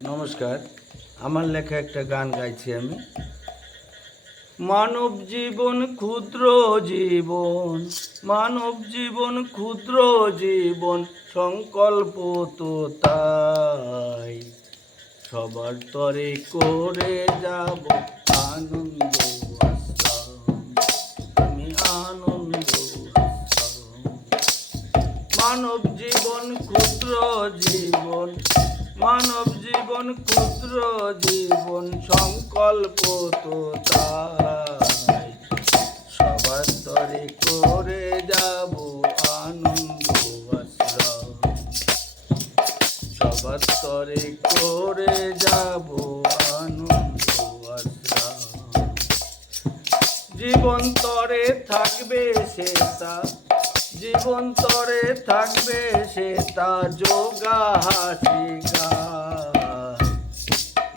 নমস্কার। আমার লেখা একটা গান গাইছি আমি। মানব জীবন ক্ষুদ্র জীবন, মানব জীবন ক্ষুদ্র জীবন, সংকল্প তো তাই সবার তরে করে যাব আনন্দ আশ্রম, আমি আনন্দ আশ্রম। মানব জীবন ক্ষুদ্র জীবন, মানব জীবন ক্ষুদ্র জীবন, সংকল্প তো তাই সবার তরে করে যাব আনন্দ আশ্রম, সবার তরে করে যাব আনন্দ আশ্রম। জীবন তরে থাকবে সেটা, জীবন তরে থাকবে সেটা যোগা হাসি গায়।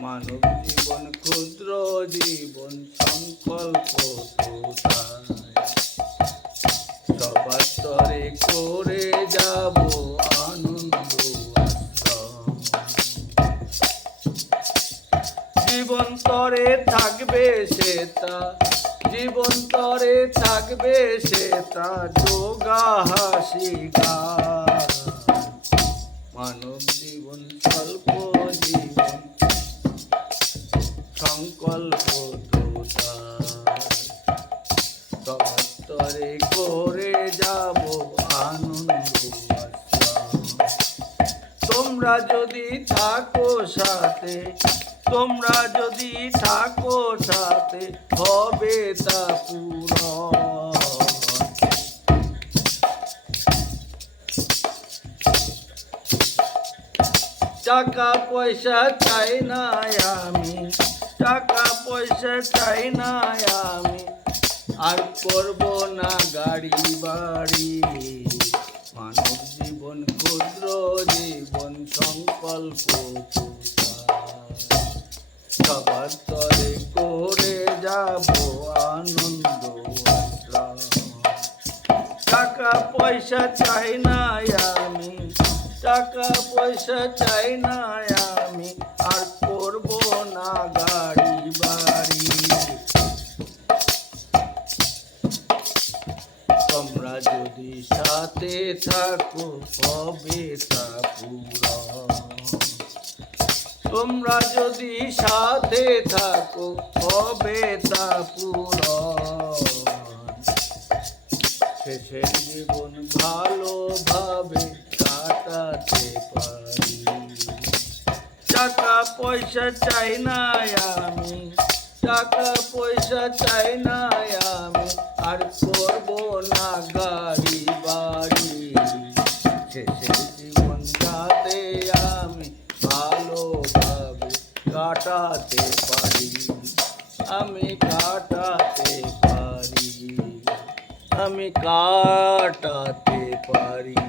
মানব জীবন ক্ষুদ্র জীবন, সংকল্প তো তাই সবার তরে করে যাব আনন্দ আশ্রম। জীবন তরে থাকবে সেটা, জীবন তরে থাকবে সেটা যোগা হাসি গায়। মানব জীবন স্বল্প জীবন, সংকল্প তো তাই সবার তরে করে যাব আনন্দ আশ্রম। তোমরা যদি থাকো সাথে, তোমরা যদি থাকো সাথে, হবে তা পূরণ। টাকা পয়সা চাই না আমি, টাকা পয়সা চাই না আমি, আর করব না গাড়ি বাড়ি। মানব জীবন ক্ষুদ্র জীবন, সংকল্প তো তাই সবার তরে করে যাব আনন্দ আশ্রম। টাকা পয়সা চাই না আমি, টাকা পয়সা চাই না আমি, আর করব না গাড়ি বাড়ি। তোমরা যদি সাথে থাকো হবে তা পূরণ। তোমরা যদি সাথে থাকো হবে তা পূরণ। শেষের জীবন ভালোভাবে কাটাতে পারি। টাকা পয়সা চাই না আমি, টাকা পয়সা চাই না আমি, আর করব না গাড়ি বাড়ি। শেষের জীবন যাতে আমি ভালোভাবে কাটাতে পারি, আমি কাটাতে পারি, আমি কাটাতে পারি।